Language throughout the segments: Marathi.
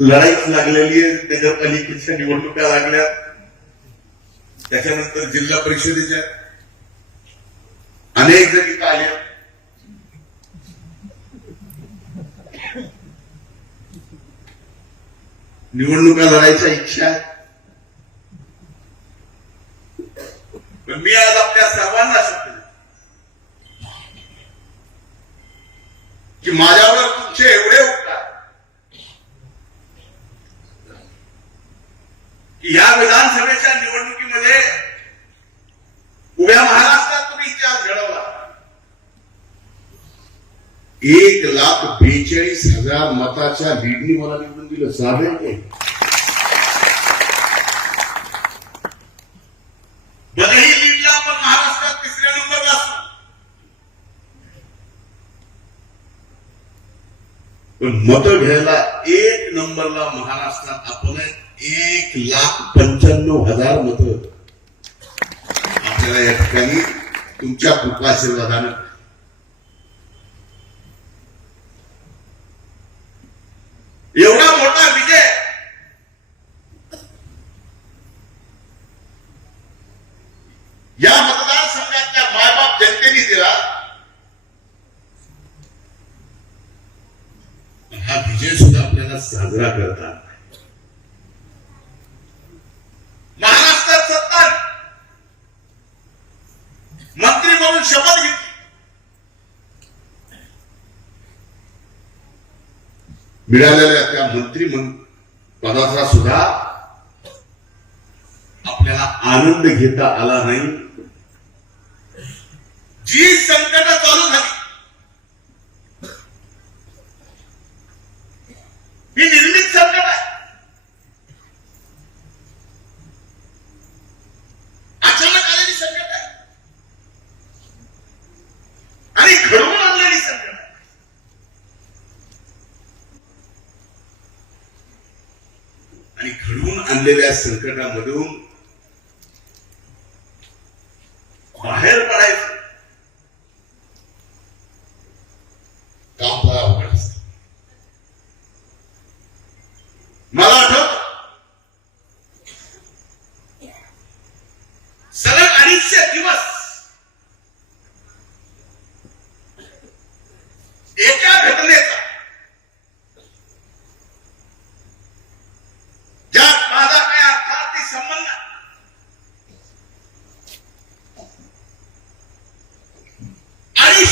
लढाईच लागलेली आहे. त्याच्या निवडणुका लागल्या. त्याच्यानंतर जिल्हा परिषदेच्या अनेक जणी आल्या निवडणुका लढायच्या इच्छा आहे. पण मी आज आपल्या सर्वांना विधानसभेच्या निवडणुकीमध्ये उभ्या महाराष्ट्रात तुम्ही इतिहास घडवला. एक लाख बेचाळीस हजार मताच्या लीडनी मला निवडून दिलं. साधे नाही. भलेही लीडला आपण महाराष्ट्रात तिसऱ्या नंबरला असतो. पण मत घ्यायला एक नंबरला महाराष्ट्रात आपण आहे. एक लाख पंच्याण्णव हजार मत. आपल्याला या ठिकाणी तुमच्या कृपाशीर्वादानं एवढा मोठा विजय. या मतदारसंघातल्या मायबाप जनतेने दिला. हा विजय सुद्धा आपल्याला साजरा करतात महाराष्ट्रात सत्ता मंत्री म्हणून शपथ घेतली मिळालेल्या त्या मंत्री पदाचा सुद्धा आपल्याला आनंद घेता आला नाही. जी संकट चालू झाली ही निर्मित संकट आहे अचानक आलेली संकट आहे आणि घडवून आणलेली संकट आणि घडवून आणलेल्या संकटामधून बाहेर पडायचं काम फार अवघड असतं मला आठवत सलग अडीचशे दिवस एका घटनेचा ज्यात माझा काय अर्थार्थी संबंध नाही.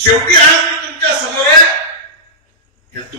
兄弟们。